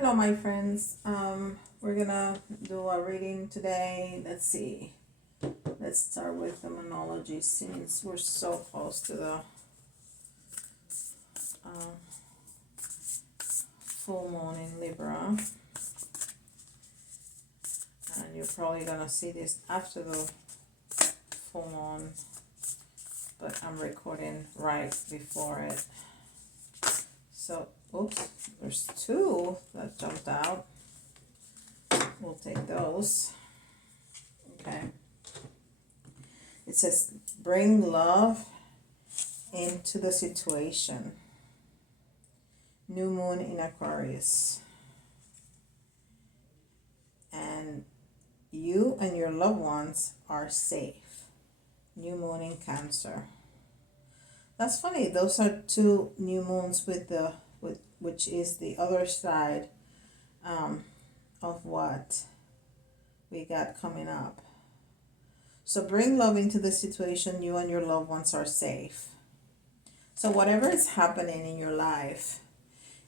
Hello, my friends. We're gonna do a reading today. Let's see. Let's start with the monology since we're so close to the uh, full moon in Libra. And you're probably gonna see this after the full moon, but I'm recording right before it. So, oops, there's two that jumped out. We'll take those. Okay. It says, bring love into the situation. New moon in Aquarius. And you and your loved ones are safe. New moon in Cancer. That's funny. Those are two new moons with which is the other side of what we got coming up. So bring love into the situation. You and your loved ones are safe. So whatever is happening in your life,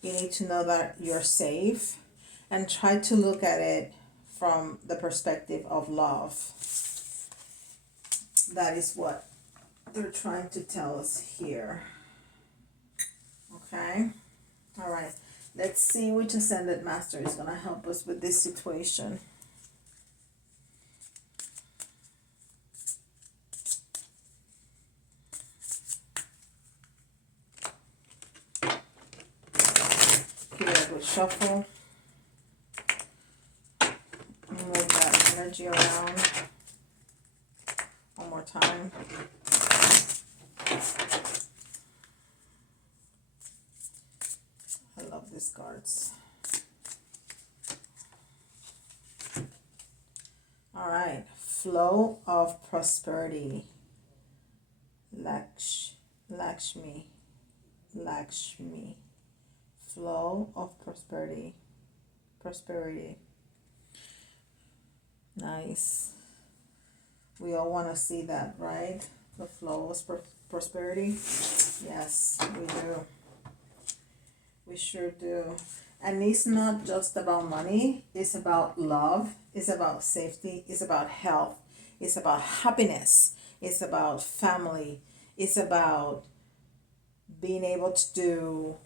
you need to know that you're safe and try to look at it from the perspective of love. That is what they're trying to tell us here. Okay? All right. Let's see which Ascended Master is going to help us with this situation. Give it a good shuffle. Move that energy around. One more time. I love these cards. All right. Flow of prosperity. Lakshmi. Flow of prosperity. Nice. We all want to see that, right? The flow of prosperity. Yes, we do. We sure do. And it's not just about money. It's about love. It's about safety. It's about health. It's about happiness. It's about family. It's about being able to do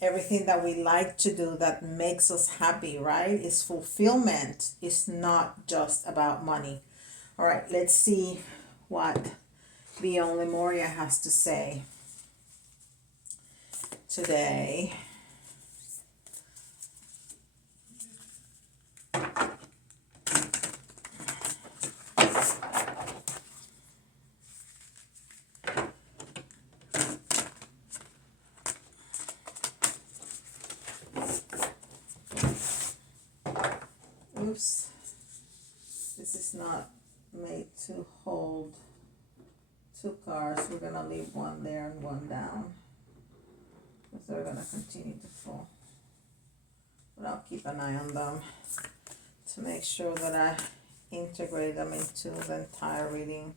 everything that we like to do that makes us happy, right? It's fulfillment. It's not just about money. All right, let's see what Beyond Lemuria has to say today. Oops, this is not made to hold two cards. We're going to leave one there and one down because they're going to continue to fall. But I'll keep an eye on them to make sure that I integrate them into the entire reading.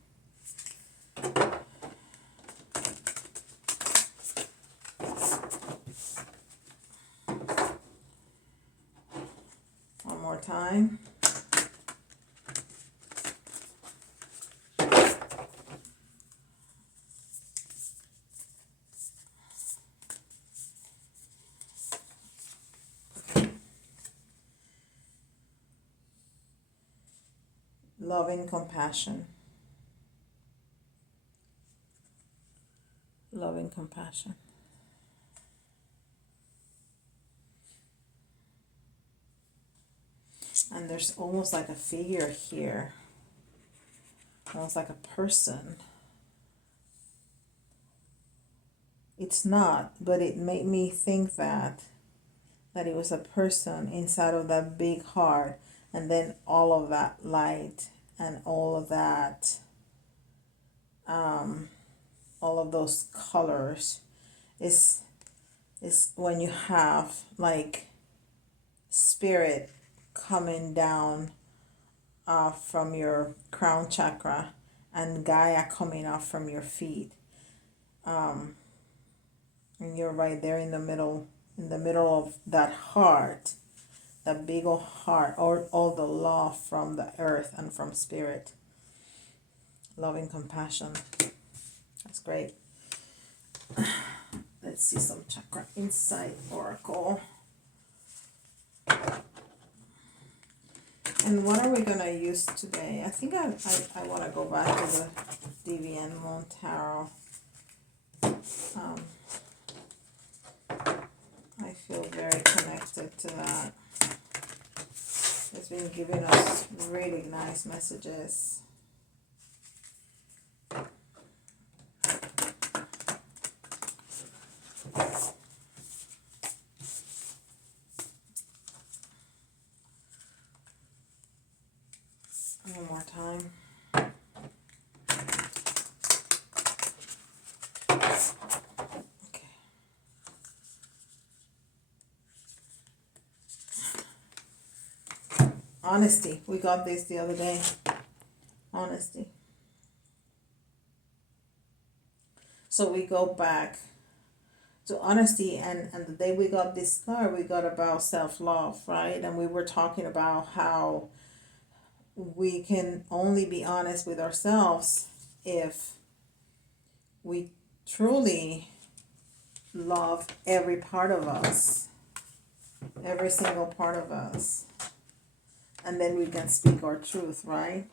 One more time. Loving compassion. Loving compassion. And there's almost like a figure here. Almost like a person. It's not, but it made me think that it was a person inside of that big heart, and then all of that light and all of that all of those colors is when you have like spirit coming down from your crown chakra and Gaia coming off from your feet, and you're right there in the middle of that heart, the big old heart, or all the love from the earth and from spirit. Loving compassion. That's great. Let's see some chakra insight oracle. And what are we going to use today? I think I want to go back to the Divian Moon Tarot. I feel very connected to that. It's been giving us really nice messages. One more time. Okay. Honesty. We got this the other day. Honesty. So we go back to honesty, and the day we got this card, we got about self-love, right? And we were talking about how we can only be honest with ourselves if we truly love every part of us, every single part of us. And then we can speak our truth, right?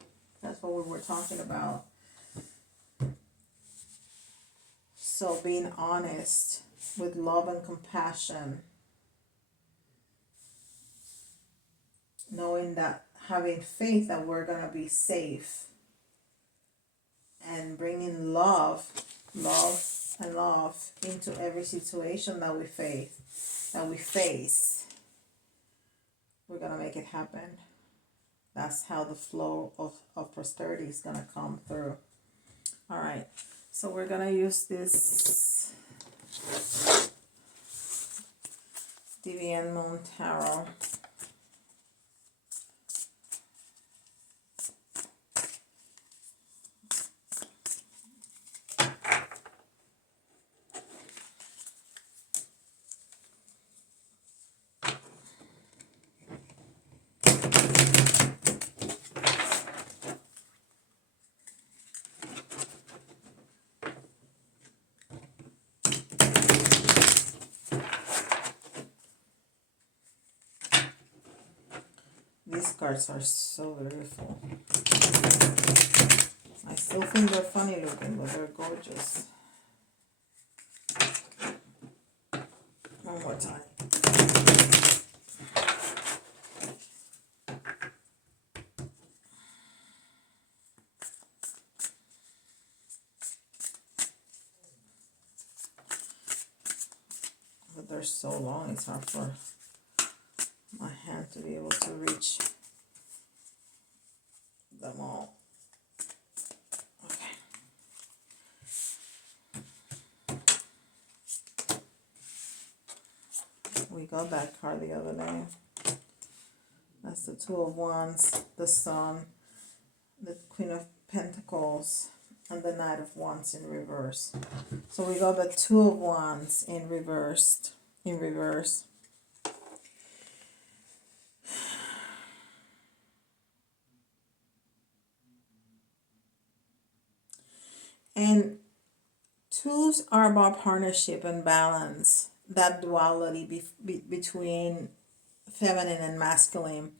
That's what we were talking about. So being honest with love and compassion, knowing that, having faith that we're going to be safe, and bringing love into every situation that we face, we're going to make it happen. That's how the flow of prosperity is going to come through. All right, so we're going to use this Divian Moon Tarot. These cards are so beautiful. I still think they're funny looking, but they're gorgeous. One more time. But they're so long, it's hard for my hand to be able to reach them all. Okay. We got that card the other day. That's the Two of Wands, the Sun, the Queen of Pentacles, and the Knight of Wands in reverse. So we got the Two of Wands in reverse. And twos are about partnership and balance, that duality between feminine and masculine.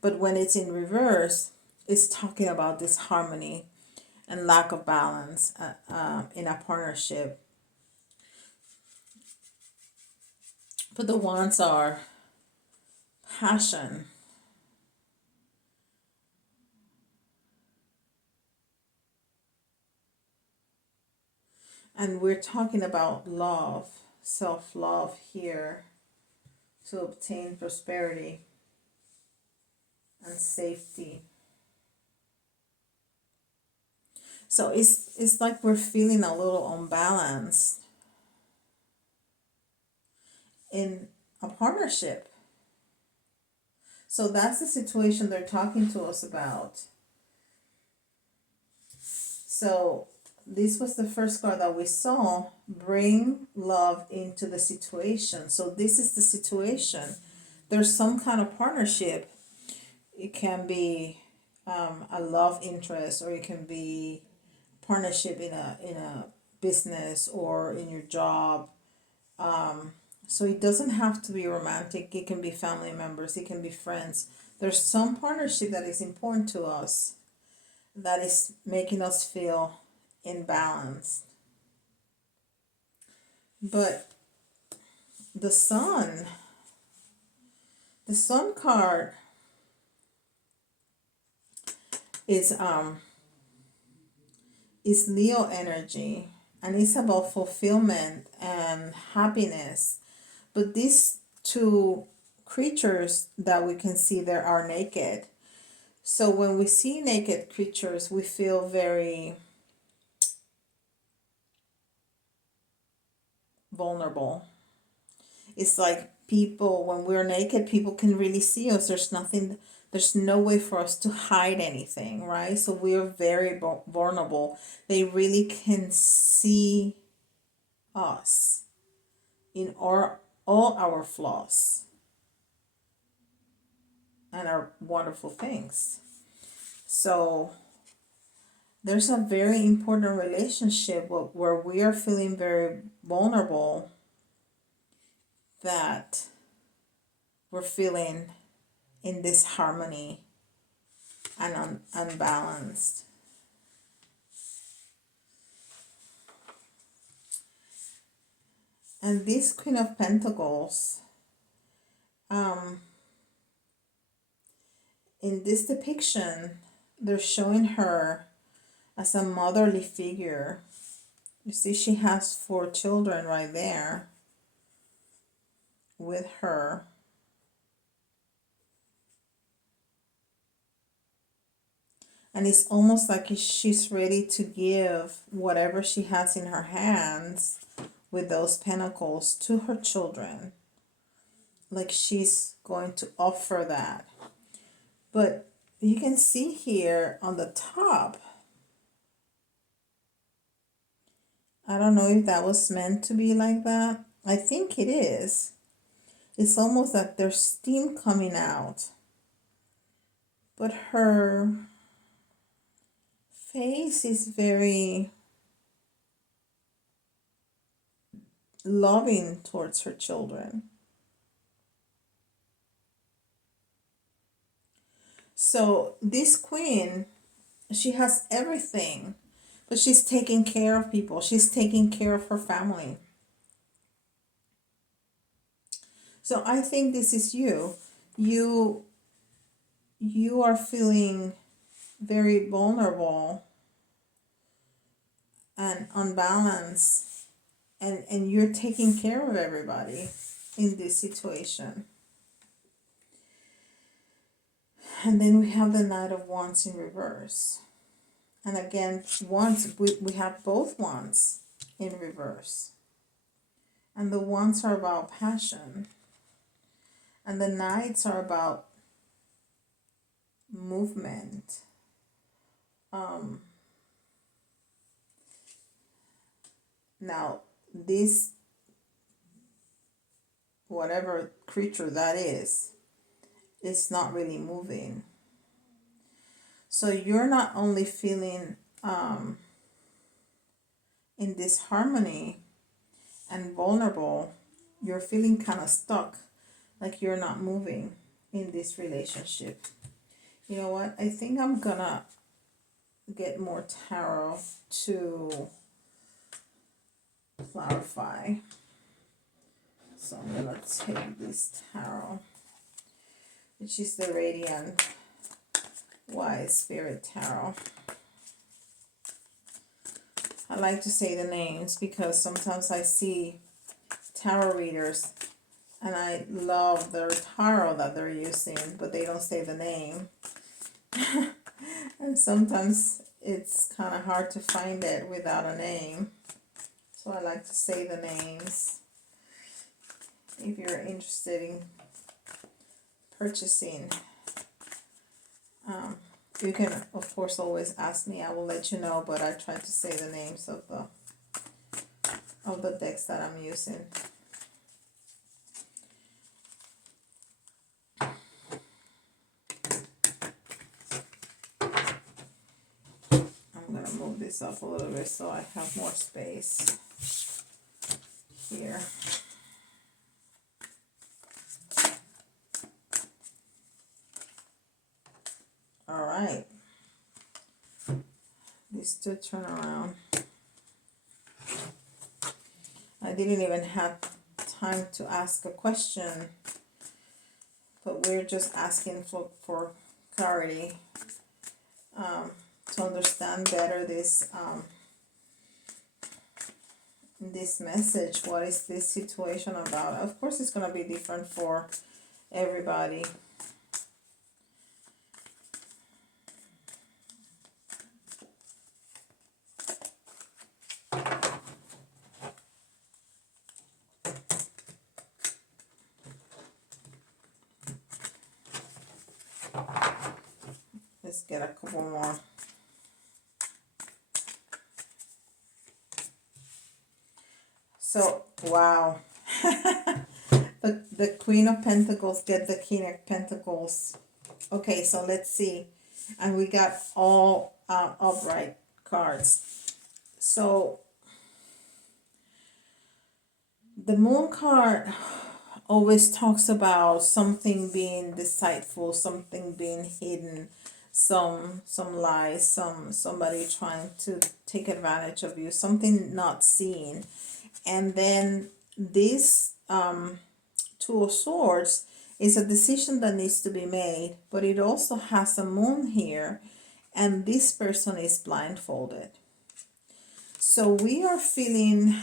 But when it's in reverse, it's talking about this harmony and lack of balance in a partnership. But the wands are passion, and we're talking about love, self-love here, to obtain prosperity and safety. So it's like we're feeling a little unbalanced in a partnership. So that's the situation they're talking to us about. So this was the first card that we saw, bring love into the situation. So this is the situation there's some kind of partnership. It can be a love interest, or it can be partnership in a business or in your job. So it doesn't have to be romantic. It can be family members. It can be friends. There's some partnership that is important to us that is making us feel imbalanced. But the sun card is Leo energy, and it's about fulfillment and happiness. But these two creatures that we can see there are naked. So when we see naked creatures, we feel very vulnerable. It's like people, when we're naked, people can really see us. There's no way for us to hide anything, right? So we are very vulnerable. They really can see us in all our flaws and our wonderful things. So there's a very important relationship where we are feeling very vulnerable, that we're feeling in this harmony and unbalanced. And this Queen of Pentacles, in this depiction, they're showing her as a motherly figure. You see, she has 4 children right there with her. And it's almost like she's ready to give whatever she has in her hands with those pentacles to her children. Like she's going to offer that. But you can see here on the top, I don't know if that was meant to be like that. I think it is. It's almost like there's steam coming out. But her face is very loving towards her children. So this queen, she has everything, but she's taking care of people. She's taking care of her family. So I think this is you. You are feeling very vulnerable and unbalanced, and you're taking care of everybody in this situation. And then we have the Knight of Wands in reverse. And again, wands, we have both wands in reverse. And the wands are about passion. And the knights are about movement. Now, this, whatever creature that is not really moving. So you're not only feeling in this harmony and vulnerable, you're feeling kind of stuck, like you're not moving in this relationship. You know what? I think I'm gonna get more tarot to clarify. So I'm gonna take this tarot, which is the Radiant Wise Spirit Tarot. I like to say the names because sometimes I see tarot readers and I love their tarot that they're using, but they don't say the name. And sometimes it's kind of hard to find it without a name. So I like to say the names. If you're interested in purchasing, you can of course always ask me. I will let you know, but I try to say the names of the decks that I'm using. move this up a little bit so I have more space here. All right. These two turn around. I didn't even have time to ask a question, but we're just asking for clarity, to understand better this this message. What is this situation about? Of course, it's gonna be different for everybody. Let's get a couple more. So, wow. the Queen of Pentacles get the King of Pentacles. Okay, so let's see. And we got all upright cards. So, the Moon card always talks about something being deceitful, something being hidden, some lies, somebody trying to take advantage of you, something not seen. And then this Two of Swords is a decision that needs to be made, but it also has a moon here, and this person is blindfolded. So we are feeling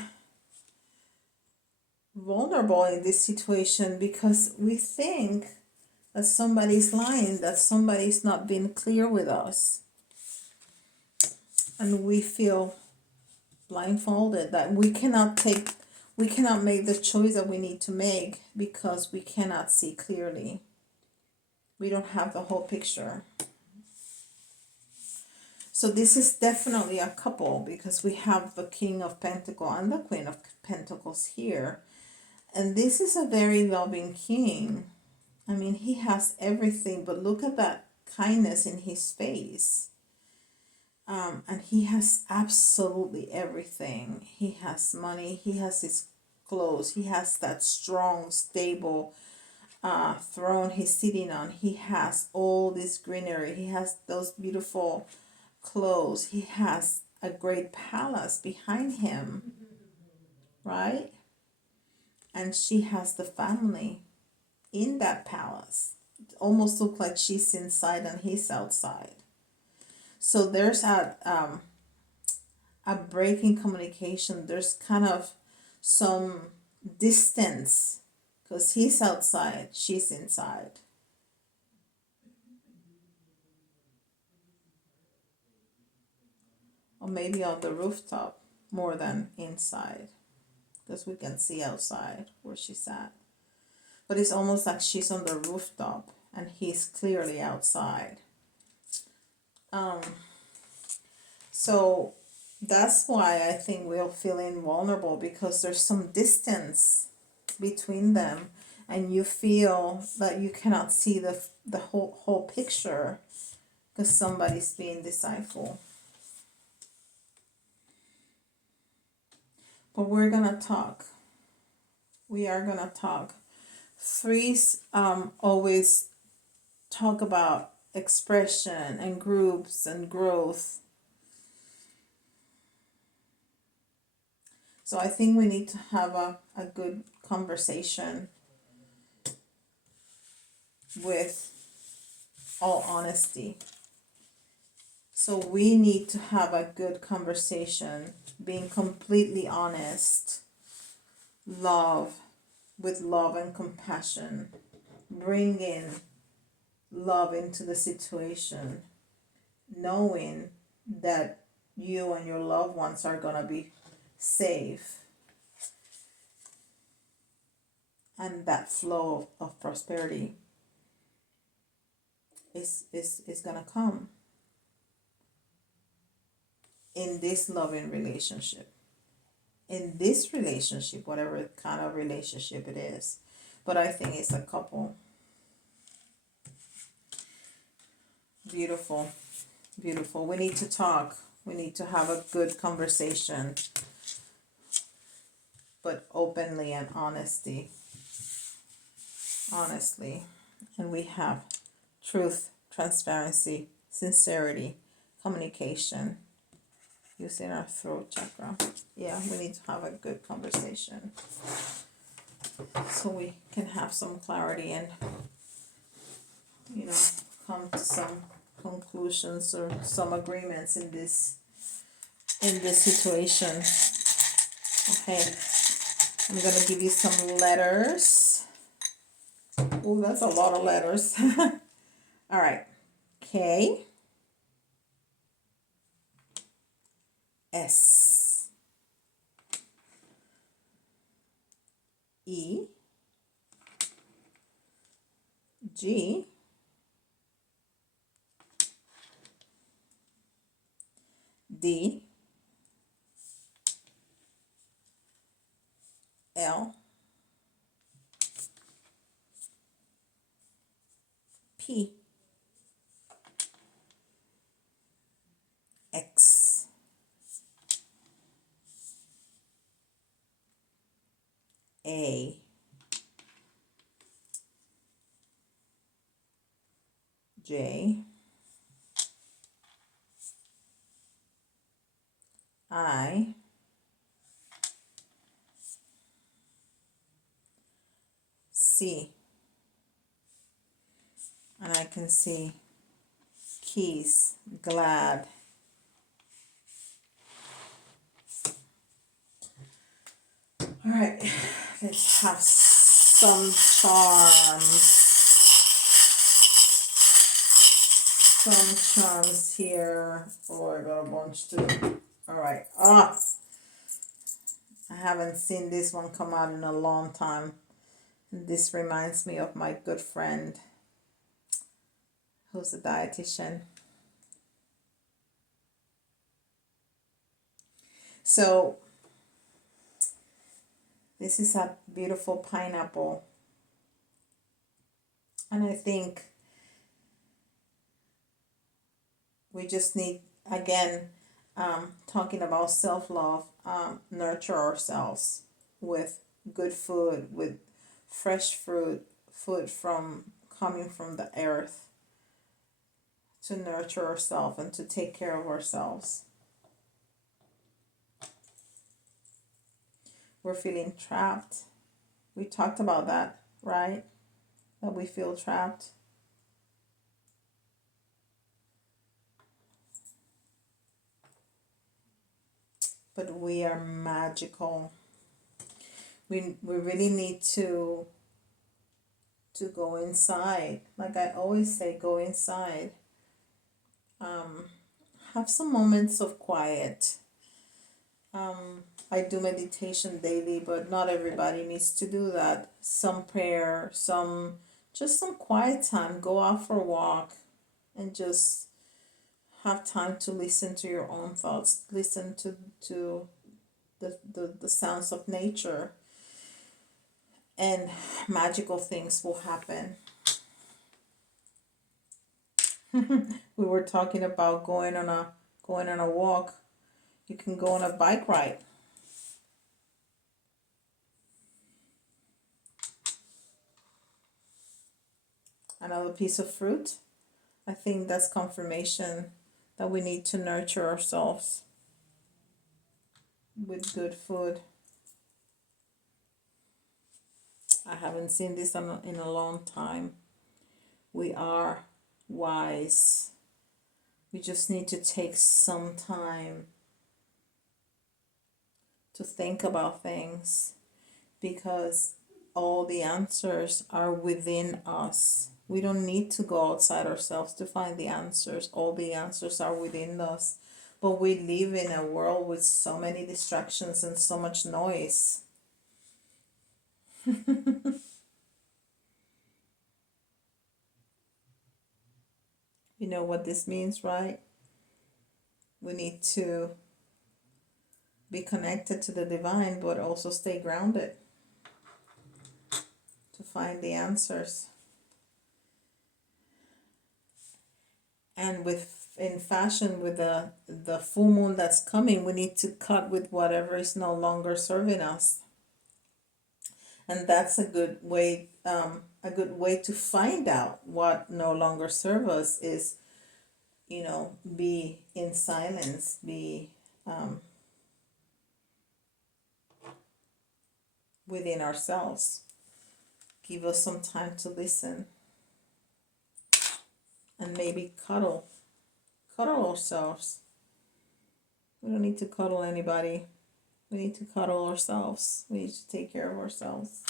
vulnerable in this situation because we think that somebody's lying, that somebody's not being clear with us. And we feel blindfolded, that we cannot make the choice that we need to make because we cannot see clearly. We don't have the whole picture. So this is definitely a couple because we have the King of Pentacles and the Queen of Pentacles here. And this is a very loving king. I mean, he has everything, but look at that kindness in his face. And he has absolutely everything. He has money, he has his clothes, he has that strong, stable throne he's sitting on. He has all this greenery, he has those beautiful clothes, he has a great palace behind him, right? And she has the family in that palace. It almost looks like she's inside and he's outside. So there's a break in communication. There's kind of some distance because he's outside, she's inside. Or maybe on the rooftop more than inside, because we can see outside where she's at. But it's almost like she's on the rooftop and he's clearly outside. So that's why I think we're feeling vulnerable, because there's some distance between them and you feel that you cannot see the whole picture because somebody's being deceitful. But we're gonna talk. We are gonna talk. Threes always talk about expression and groups and growth. So I think we need to have a good conversation with all honesty. So we need to have a good conversation, being completely honest, with love and compassion, bringing love into the situation, knowing that you and your loved ones are going to be safe, and that flow of prosperity is going to come in this loving relationship, in this relationship, whatever kind of relationship it is. But I think it's a couple. Beautiful, beautiful. We need to talk. We need to have a good conversation, but openly and honestly. And we have truth, transparency, sincerity, communication, using our throat chakra. Yeah, we need to have a good conversation so we can have some clarity and, come to some conclusions or some agreements in this situation. Okay, I'm gonna give you some letters. Oh, that's a lot of letters. All right. K, S, E, G, D, L, P, X, A, J, I, C, and I can see keys, glad. All right, let's have some charms. Some charms here. Oh, I got a bunch too. All right. I haven't seen this one come out in a long time. This reminds me of my good friend who's a dietitian. So this is a beautiful pineapple. And I think we just need, again, talking about self-love, nurture ourselves with good food, with fresh food coming from the earth, to nurture ourselves and to take care of ourselves. We're feeling trapped. We talked about that, right? That we feel trapped. But we are magical. We really need to go inside. Like I always say, go inside. Have some moments of quiet. I do meditation daily, but not everybody needs to do that. Some prayer, just some quiet time. Go out for a walk and just have time to listen to your own thoughts. Listen to the sounds of nature, and magical things will happen. We were talking about going on a walk. You can go on a bike ride. Another piece of fruit. I think that's confirmation that we need to nurture ourselves with good food. I haven't seen this in a long time. We are wise. We just need to take some time to think about things, because all the answers are within us. We don't need to go outside ourselves to find the answers. All the answers are within us. But we live in a world with so many distractions and so much noise. You know what this means, right? We need to be connected to the divine, but also stay grounded to find the answers. And with in fashion, with the full moon that's coming, we need to cut with whatever is no longer serving us. And that's a good way to find out what no longer serves us is, be in silence, be within ourselves. Give us some time to listen and maybe cuddle ourselves. We don't need to cuddle anybody. We need to cuddle ourselves. We need to take care of ourselves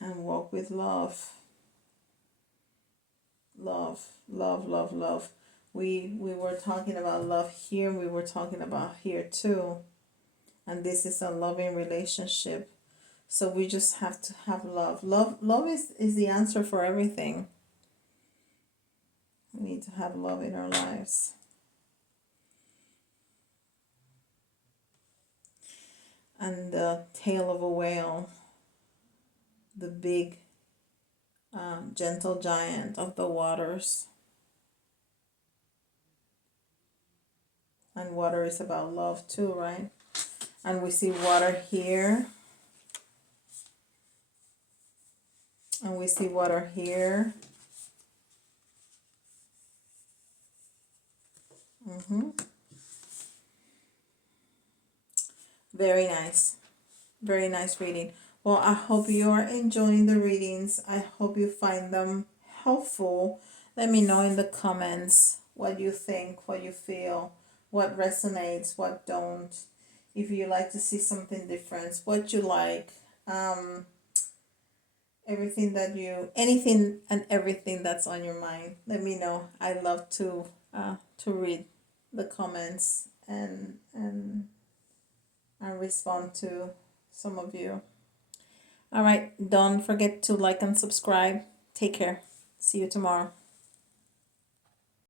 and walk with love. Love, love, love, love. We were talking about love here. We were talking about here too. And this is a loving relationship. So we just have to have love. Love is the answer for everything. We need to have love in our lives. And the tail of a whale, the big, gentle giant of the waters. And water is about love too, right? And we see water here. And we see water here. Very nice. Very nice reading. Well, I hope you are enjoying the readings. I hope you find them helpful. Let me know in the comments what you think, what you feel, what resonates, what don't. If you like to see something different, what you like. Anything and everything that's on your mind. Let me know. I love to read the comments and respond to some of you. All right, don't forget to like and subscribe. Take care. See you tomorrow.